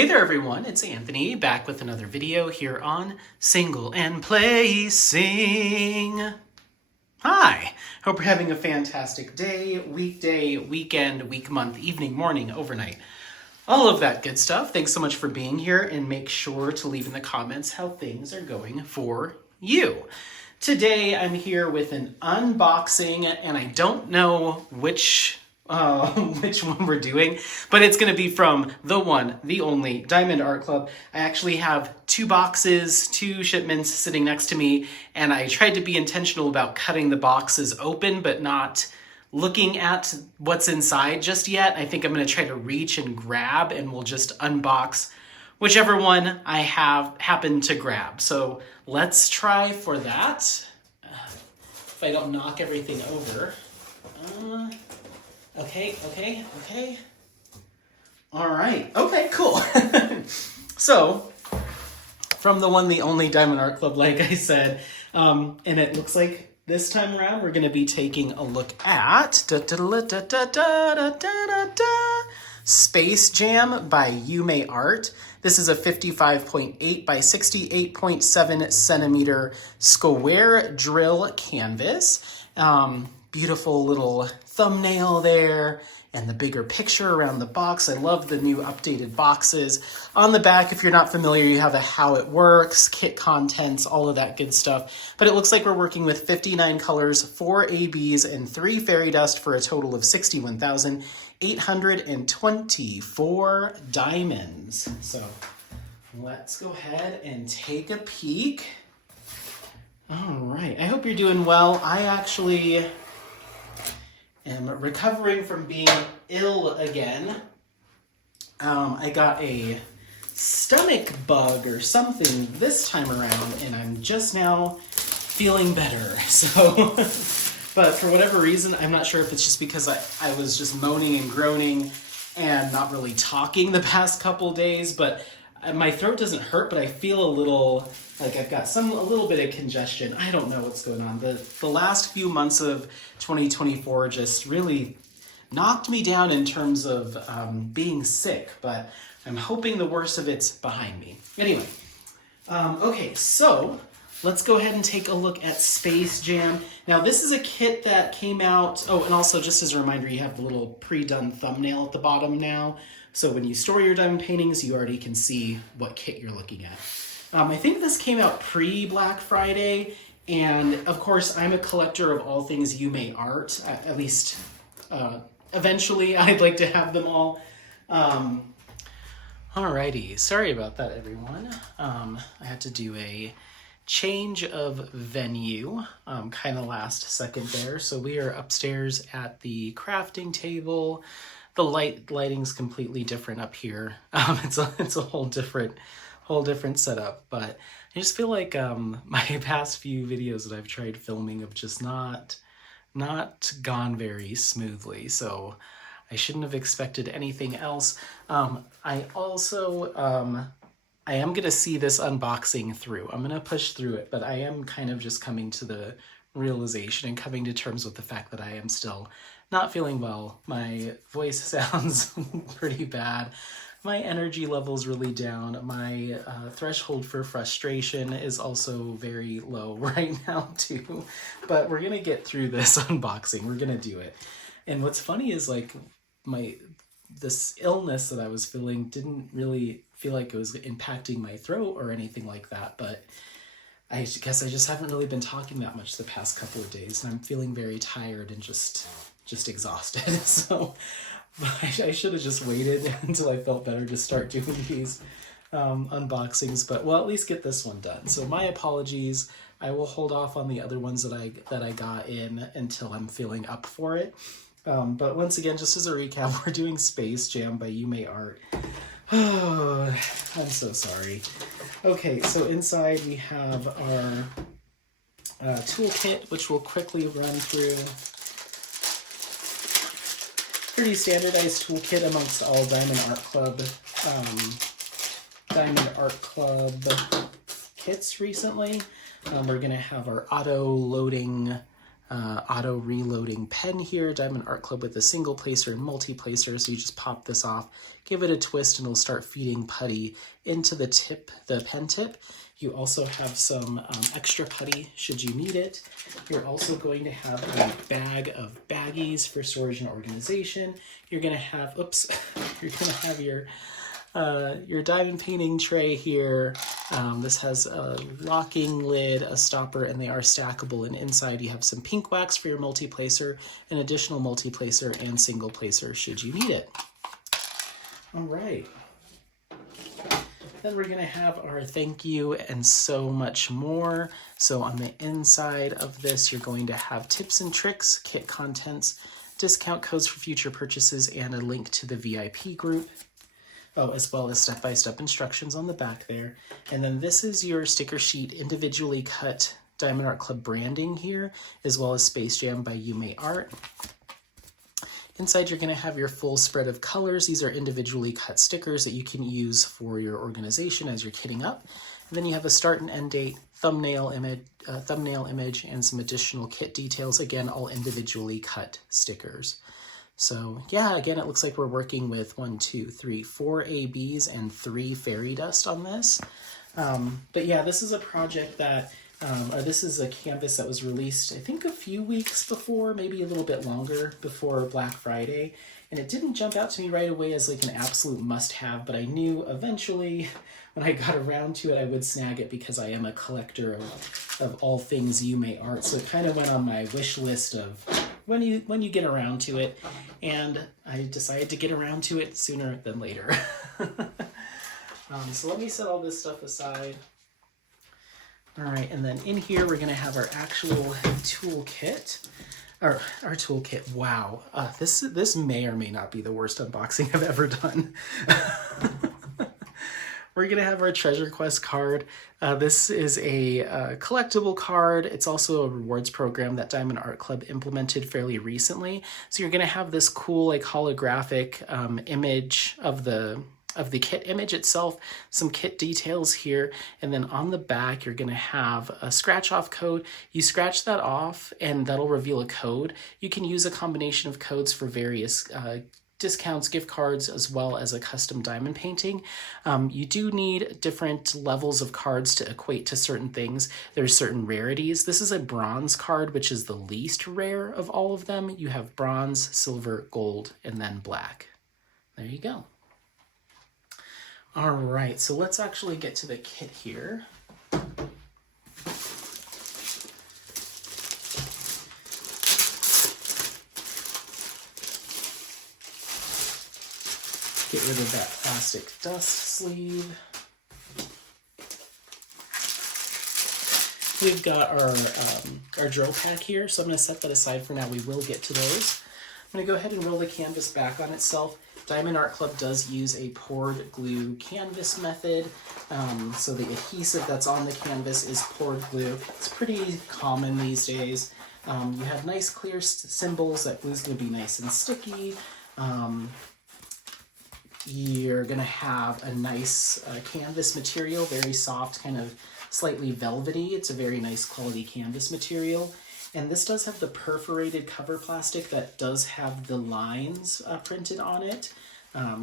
Hey there everyone, it's Anthony back with another video here on Single and Placing. Hi, hope you're having a fantastic day, weekday, weekend, week, month, evening, morning, overnight. All of that good stuff. Thanks so much for being here, and make sure to leave in the comments how things are going for you. Today I'm here with an unboxing, and I don't know which one we're doing, but it's going to be from the one, the only Diamond Art Club. I actually have two boxes, two shipments sitting next to me, and I tried to be intentional about cutting the boxes open, but not looking at what's inside just yet. I think I'm going to try to reach and grab, and we'll just unbox whichever one I happen to grab. So let's try for that. If I don't knock everything over. Okay. All right. Okay, cool. So, from the one, the only Diamond Art Club, like I said, and it looks like this time around we're going to be taking a look at Space Jam by Yuumei Art. This is a 55.8 by 68.7 centimeter square drill canvas. Beautiful little thumbnail there and the bigger picture around the box. I love the new updated boxes. On the back, if you're not familiar, you have a how it works, kit contents, all of that good stuff. But it looks like we're working with 59 colors, 4 ABs, and 3 fairy dust for a total of 61,824 diamonds. So let's go ahead and take a peek. All right, I hope you're doing well. I actually am recovering from being ill again. I got a stomach bug or something this time around, and I'm just now feeling better. So, but for whatever reason, I'm not sure if it's just because I was just moaning and groaning and not really talking the past couple days, but my throat doesn't hurt, but I feel a little like I've got a little bit of congestion. I don't know what's going on. The last few months of 2024 just really knocked me down in terms of being sick, but I'm hoping the worst of it's behind me. Anyway, okay, so let's go ahead and take a look at Space Jam. Now, this is a kit that came out. Oh, and also just as a reminder, you have the little pre-done thumbnail at the bottom now. So when you store your diamond paintings, you already can see what kit you're looking at. I think this came out pre-Black Friday, and of course, I'm a collector of all things Yuumei Art. At least, eventually, I'd like to have them all. Alrighty, sorry about that, everyone. I had to do a change of venue, kind of last second there. So we are upstairs at the crafting table. The lighting's completely different up here. It's a whole different setup, but I just feel like my past few videos that I've tried filming have just not gone very smoothly, so I shouldn't have expected anything else. I also I am gonna see this unboxing through. I'm gonna push through it, but I am kind of just coming to the realization and coming to terms with the fact that I am still not feeling well. My voice sounds pretty bad. My energy level's really down. My threshold for frustration is also very low right now too. But we're gonna get through this unboxing. We're gonna do it. And what's funny is like this illness that I was feeling didn't really feel like it was impacting my throat or anything like that. But I guess I just haven't really been talking that much the past couple of days, and I'm feeling very tired and just exhausted. So I should have just waited until I felt better to start doing these unboxings, but we'll at least get this one done. So my apologies. I will hold off on the other ones that I got in until I'm feeling up for it. But once again, just as a recap, we're doing Space Jam by Yuumei Art. Oh, I'm so sorry. Okay, so inside we have our toolkit, which we'll quickly run through. Pretty standardized toolkit amongst all Diamond Art Club kits recently. We're going to have our auto loading auto reloading pen here, Diamond Art Club with a single placer and multi-placer. So you just pop this off, give it a twist, and it'll start feeding putty into the tip, the pen tip. You also have some extra putty should you need it. You're also going to have a bag of baggies for storage and organization. You're going to have, oops, you're going to have your diamond painting tray here. This has a locking lid, a stopper, and they are stackable. And inside you have some pink wax for your multi-placer, an additional multi-placer, and single placer should you need it. All right. Then we're going to have our thank you and so much more. So on the inside of this, you're going to have tips and tricks, kit contents, discount codes for future purchases, and a link to the VIP group. Oh, as well as step-by-step instructions on the back there. And then this is your sticker sheet, individually cut Diamond Art Club branding here, as well as Space Jam by Yuumei Art. Inside, you're going to have your full spread of colors. These are individually cut stickers that you can use for your organization as you're kitting up. And then you have a start and end date, thumbnail image, and some additional kit details. Again, all individually cut stickers. So yeah, again, it looks like we're working with 4 ABs and 3 fairy dust on this. But yeah, this is a project that, this is a canvas that was released, I think a few weeks before, maybe a little bit longer before Black Friday. And it didn't jump out to me right away as like an absolute must-have, but I knew eventually when I got around to it, I would snag it because I am a collector of all things Yuumei art. So it kind of went on my wish list of when you get around to it, and I decided to get around to it sooner than later. So let me set all this stuff aside. All right, and then in here we're gonna have our actual toolkit. Our toolkit. Wow, this may or may not be the worst unboxing I've ever done. We're gonna have our Treasure Quest card. This is a collectible card. It's also a rewards program that Diamond Art Club implemented fairly recently. So you're gonna have this cool like holographic image of the kit image itself, some kit details here, and then on the back you're going to have a scratch off code. You scratch that off and that'll reveal a code. You can use a combination of codes for various discounts, gift cards, as well as a custom diamond painting. You do need different levels of cards to equate to certain things. There's certain rarities. This is a bronze card, which is the least rare of all of them. You have bronze, silver, gold, and then black. There you go. All right, so let's actually get to the kit here. Get rid of that plastic dust sleeve. We've got our drill pack here, so I'm going to set that aside for now. We will get to those. I'm going to go ahead and roll the canvas back on itself. Diamond Art Club does use a poured glue canvas method. So the adhesive that's on the canvas is poured glue. It's pretty common these days. You have nice clear symbols that glue's going to be nice and sticky. You're going to have a nice canvas material, very soft, kind of slightly velvety. It's a very nice quality canvas material. And this does have the perforated cover plastic that does have the lines printed on it.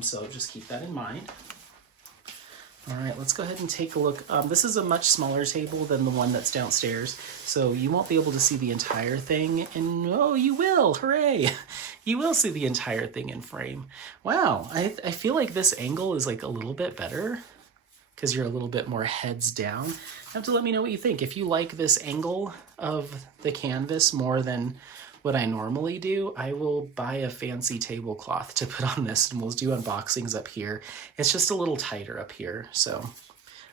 So just keep that in mind. All right, let's go ahead and take a look. This is a much smaller table than the one that's downstairs, so you won't be able to see the entire thing. And oh, you will, hooray! You will see the entire thing in frame. Wow, I feel like this angle is like a little bit better because you're a little bit more heads down. You have to let me know what you think. If you like this angle of the canvas more than what I normally do, I will buy a fancy tablecloth to put on this and we'll do unboxings up here. It's just a little tighter up here, so.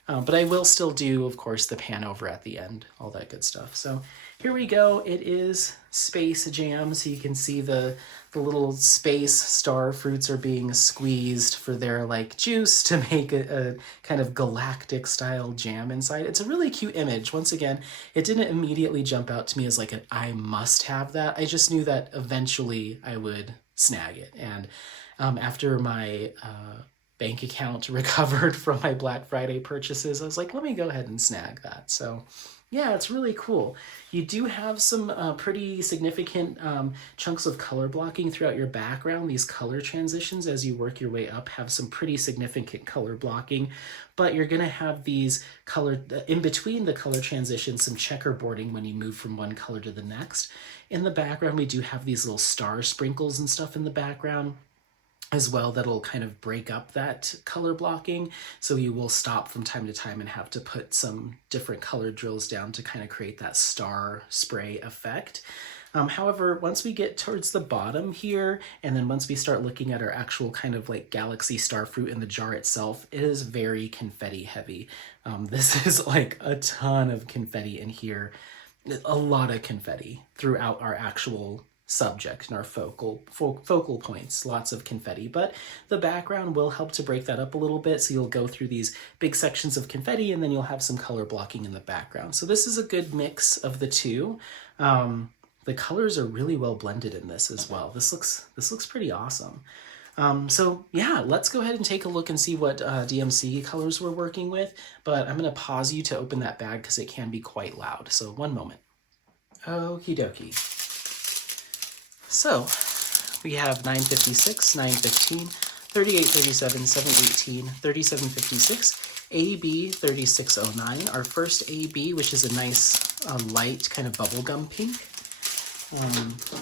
But I will still do, of course, the pan over at the end, all that good stuff. So here we go. It is Space Jam, so you can see the little space star fruits are being squeezed for their like juice to make a kind of galactic style jam inside. It's a really cute image. Once again, it didn't immediately jump out to me as like I must have that. I just knew that eventually I would snag it. And after my bank account recovered from my Black Friday purchases, I was like, let me go ahead and snag that. So Yeah, it's really cool. You do have some pretty significant chunks of color blocking throughout your background. These color transitions as you work your way up have some pretty significant color blocking, but you're going to have these color, in between the color transitions, some checkerboarding when you move from one color to the next. In the background, we do have these little star sprinkles and stuff in the background as well that'll kind of break up that color blocking. So you will stop from time to time and have to put some different color drills down to kind of create that star spray effect. However, once we get towards the bottom here, and then once we start looking at our actual kind of like galaxy star fruit in the jar itself, it is very confetti heavy. This is like a ton of confetti in here, a lot of confetti throughout our actual subject and our focal points, lots of confetti, but the background will help to break that up a little bit. So you'll go through these big sections of confetti and then you'll have some color blocking in the background. So this is a good mix of the two. The colors are really well blended in this as well. This looks pretty awesome. So yeah, let's go ahead and take a look and see what DMC colors we're working with, but I'm going to pause you to open that bag because it can be quite loud. So one moment. Okie dokie. So we have 956, 915, 3837, 718, 3756, AB 3609, our first AB, which is a nice light kind of bubblegum pink.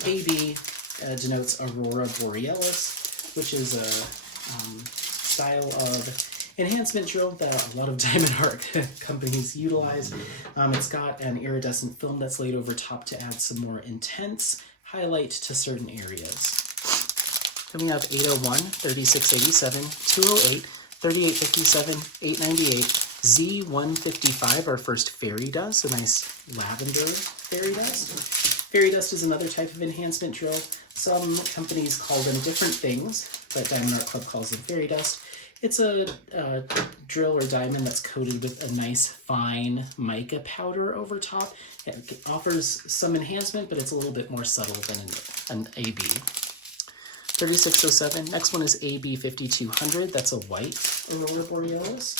AB denotes Aurora Borealis, which is a style of enhancement drill that a lot of diamond art companies utilize. It's got an iridescent film that's laid over top to add some more intense highlight to certain areas. Then we have 801, 3687, 208, 3857, 898, Z155, our first fairy dust, a nice lavender fairy dust. Fairy dust is another type of enhancement drill. Some companies call them different things, but Diamond Art Club calls them fairy dust. It's a drill or diamond that's coated with a nice fine mica powder over top. It offers some enhancement, but it's a little bit more subtle than an AB. 3607, next one is AB 5200, that's a white Aurora Borealis.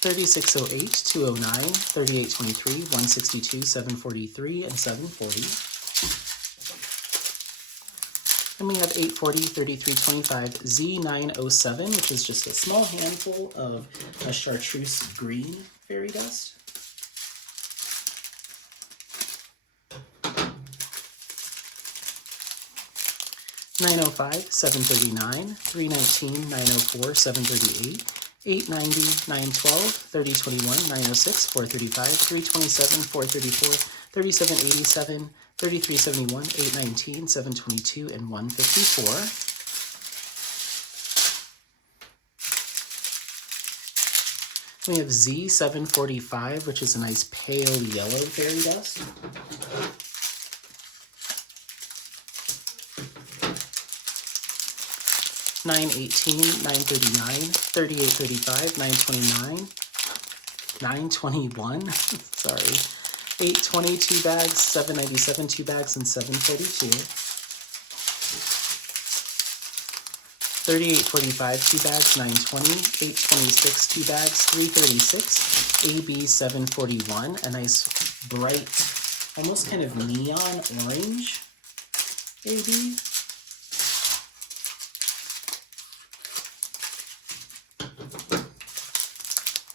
(3608), 209, 3823, 162, 743, and 740. And we have 840, 3325, Z907, which is just a small handful of a chartreuse green fairy dust. (905), 739, 319, 904, 738. 890, 912, 3021, 906, 435, 327, 434, 3787, 3371, 819, 722, and 154. We have Z745, which is a nice pale yellow fairy dust. (918, 939, 3835, 929, 921, sorry, 820, 2 bags, 797, 2 bags, and 742. 3845, 2 bags, 920, 826, 2 bags, 336, AB 741, a nice bright, almost kind of neon orange AB.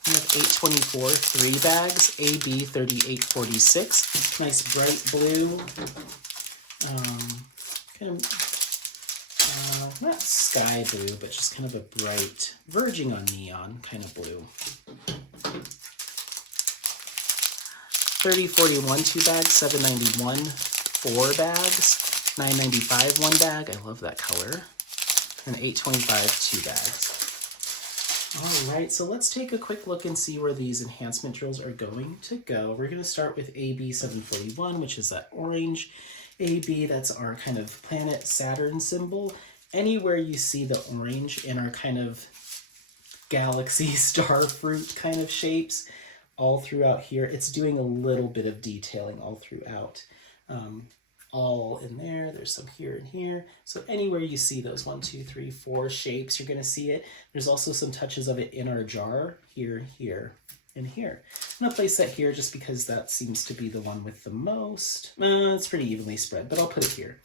We have 824, 3 bags, AB 3846, nice bright blue, kind of, not sky blue, but just kind of a bright, verging on neon kind of blue. 3041, 2 bags, 791, 4 bags, 995, 1 bag, I love that color, and 825, 2 bags. All right, so let's take a quick look and see where these enhancement drills are going to go. We're going to start with AB 741, which is that orange. AB, that's our kind of planet Saturn symbol. Anywhere you see the orange in our kind of galaxy star fruit kind of shapes, all throughout here, it's doing a little bit of detailing all throughout. all in there. There's some here and here. So anywhere you see those 1, 2, 3, 4 shapes, you're gonna see it. There's also some touches of it in our jar, here, here, and here. I'm gonna place that here just because that seems to be the one with the most. It's pretty evenly spread, but I'll put it here.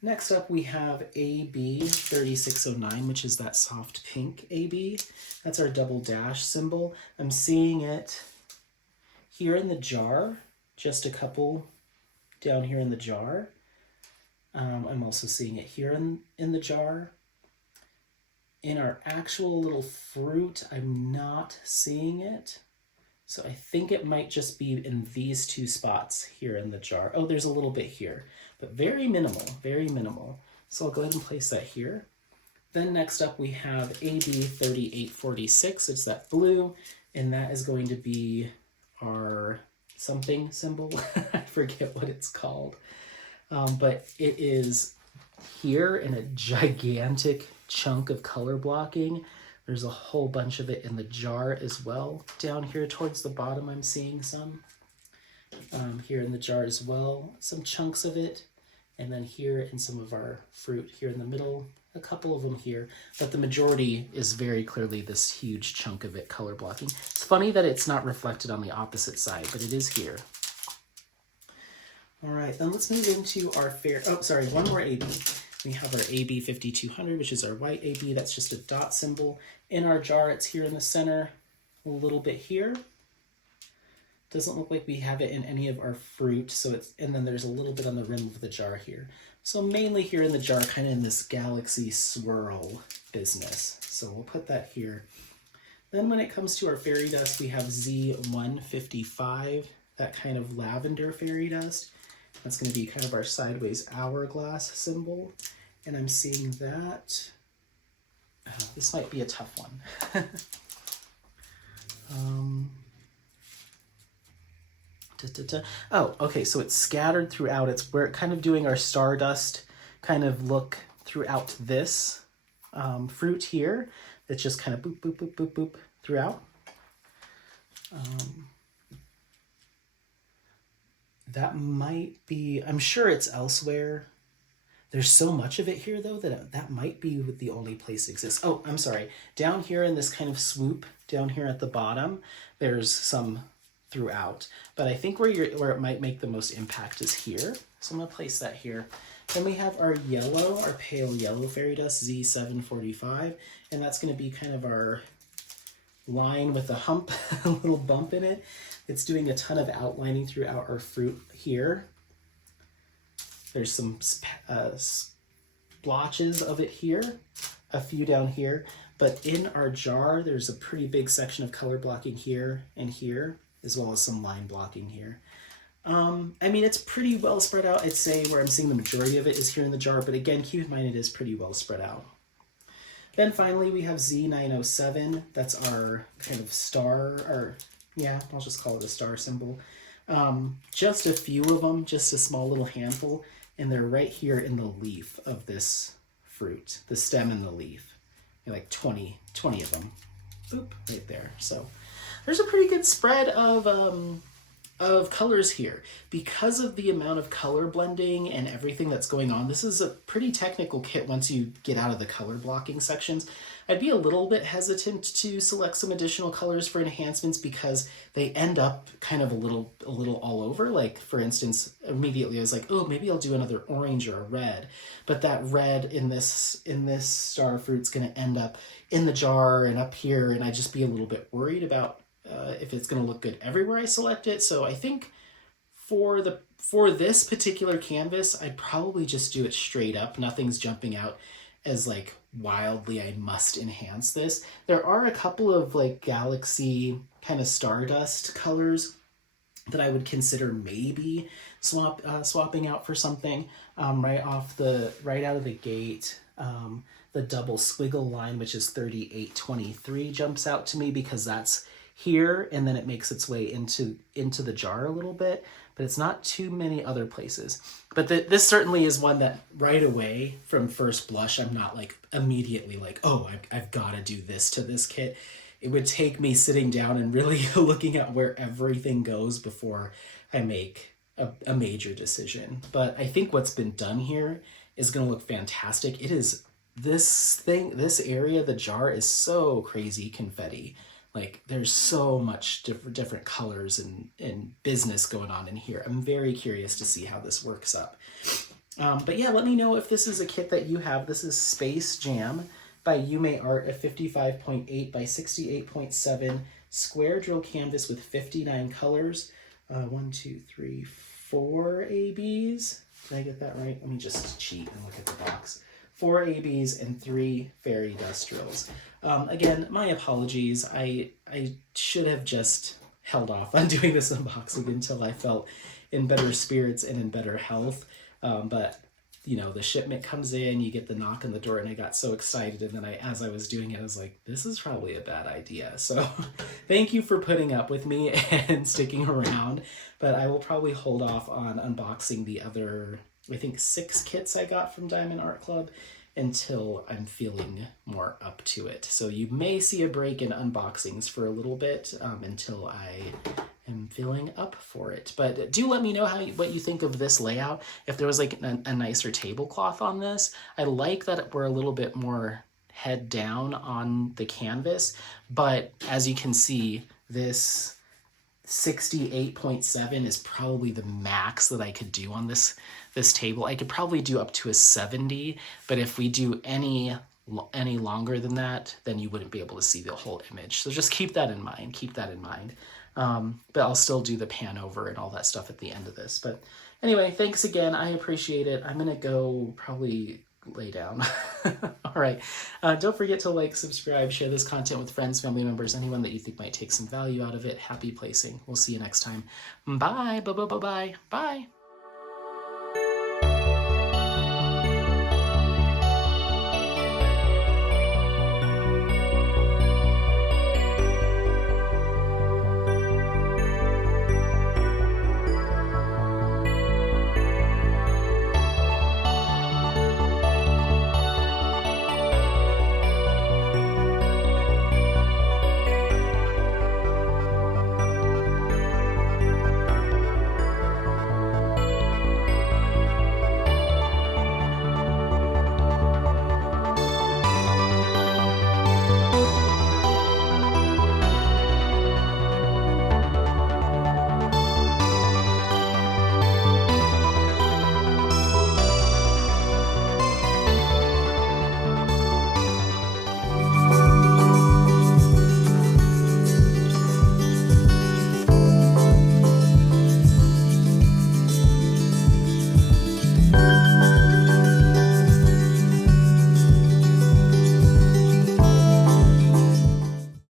Next up, we have AB 3609, which is that soft pink AB. That's our double dash symbol. I'm seeing it here in the jar, just a couple down here in the jar. I'm also seeing it here in the jar. In our actual little fruit, I'm not seeing it. So I think it might just be in these two spots here in the jar. Oh, there's a little bit here, but very minimal, very minimal. So I'll go ahead and place that here. Then next up we have AB 3846. It's that blue, and that is going to be our something symbol. I forget what it's called. But it is here in a gigantic chunk of color blocking. There's a whole bunch of it in the jar as well. Down here towards the bottom, I'm seeing some. Here in the jar as well, some chunks of it. And then here in some of our fruit here in the middle, a couple of them here. But the majority is very clearly this huge chunk of it color blocking. It's funny that it's not reflected on the opposite side, but it is here. All right, then let's move into our one more AB. We have our AB 5200, which is our white AB. That's just a dot symbol. In our jar, it's here in the center, a little bit here. Doesn't look like we have it in any of our fruit, and then there's a little bit on the rim of the jar here. So mainly here in the jar, kind of in this galaxy swirl business. So we'll put that here. Then when it comes to our fairy dust, we have Z155, that kind of lavender fairy dust. That's going to be kind of our sideways hourglass symbol. And I'm seeing that. This might be a tough one. Oh, okay, so it's scattered throughout. We're kind of doing our stardust kind of look throughout this fruit here. It's just kind of boop, boop, boop, boop, boop throughout. That might be, I'm sure it's elsewhere. There's so much of it here, though, that might be the only place it exists. Oh, I'm sorry. Down here in this kind of swoop, down here at the bottom, there's some throughout. But I think where it might make the most impact is here. So I'm going to place that here. Then we have our yellow, our pale yellow fairy dust, Z745. And that's going to be kind of our line with a hump, a little bump in it. It's doing a ton of outlining throughout our fruit here. There's some splotches of it here, a few down here, but in our jar, there's a pretty big section of color blocking here and here, as well as some line blocking here. I mean, it's pretty well spread out. I'd say where I'm seeing the majority of it is here in the jar, but again, keep in mind it is pretty well spread out. Then finally, we have Z907. That's our kind of star, I'll just call it a star symbol. Just a few of them, just a small little handful, and they're right here in the leaf of this fruit, the stem and the leaf. Like 20 of them. Boop, right there. So there's a pretty good spread of colors here. Because of the amount of color blending and everything that's going on, this is a pretty technical kit once you get out of the color blocking sections. I'd be a little bit hesitant to select some additional colors for enhancements because they end up kind of a little all over. Like, for instance, immediately I was like, oh, maybe I'll do another orange or a red. But that red in this star fruit's going to end up in the jar and up here, and I'd just be a little bit worried about if it's going to look good everywhere I select it. So I think for this particular canvas, I'd probably just do it straight up. Nothing's jumping out as like wildly I must enhance this. There are a couple of like galaxy kind of stardust colors that I would consider maybe swapping out for something. Right out of the gate, the double squiggle line, which is 3823, jumps out to me because that's here, and then it makes its way into the jar a little bit, but it's not too many other places. But this certainly is one that right away from first blush, I'm not like immediately like, oh, I've got to do this to this kit. It would take me sitting down and really looking at where everything goes before I make a major decision. But I think what's been done here is going to look fantastic. It is this area, the jar is so crazy confetti. Like there's so much different colors and business going on in here. I'm very curious to see how this works up. But yeah, let me know if this is a kit that you have. This is Space Jam by Yuumei Art, a 55.8 by 68.7 square drill canvas with 59 colors. 1, 2, 3, 4 ABs. Did I get that right? Let me just cheat and look at the box. 4 ABs and 3 fairy dust drills. Again, my apologies. I should have just held off on doing this unboxing until I felt in better spirits and in better health. But you know, the shipment comes in, you get the knock on the door, and I got so excited. And then as I was doing it, I was like, this is probably a bad idea. So thank you for putting up with me and sticking around. But I will probably hold off on unboxing the other, I think 6 kits I got from Diamond Art Club until I'm feeling more up to it. So you may see a break in unboxings for a little bit until I am feeling up for it. But do let me know what you think of this layout. If there was like a nicer tablecloth on this. I like that we're a little bit more head down on the canvas, but as you can see, this 68.7 is probably the max that I could do on this table. I could probably do up to a 70, but if we do any longer than that, then you wouldn't be able to see the whole image. So just keep that in mind. But I'll still do the pan over and all that stuff at the end of this. But anyway, thanks again. I appreciate it. I'm gonna go probably lay down. All right. Don't forget to like, subscribe, share this content with friends, family members, anyone that you think might take some value out of it. Happy placing. We'll see you next time. Bye. Bye. Bye. Bye. Bye. Bye.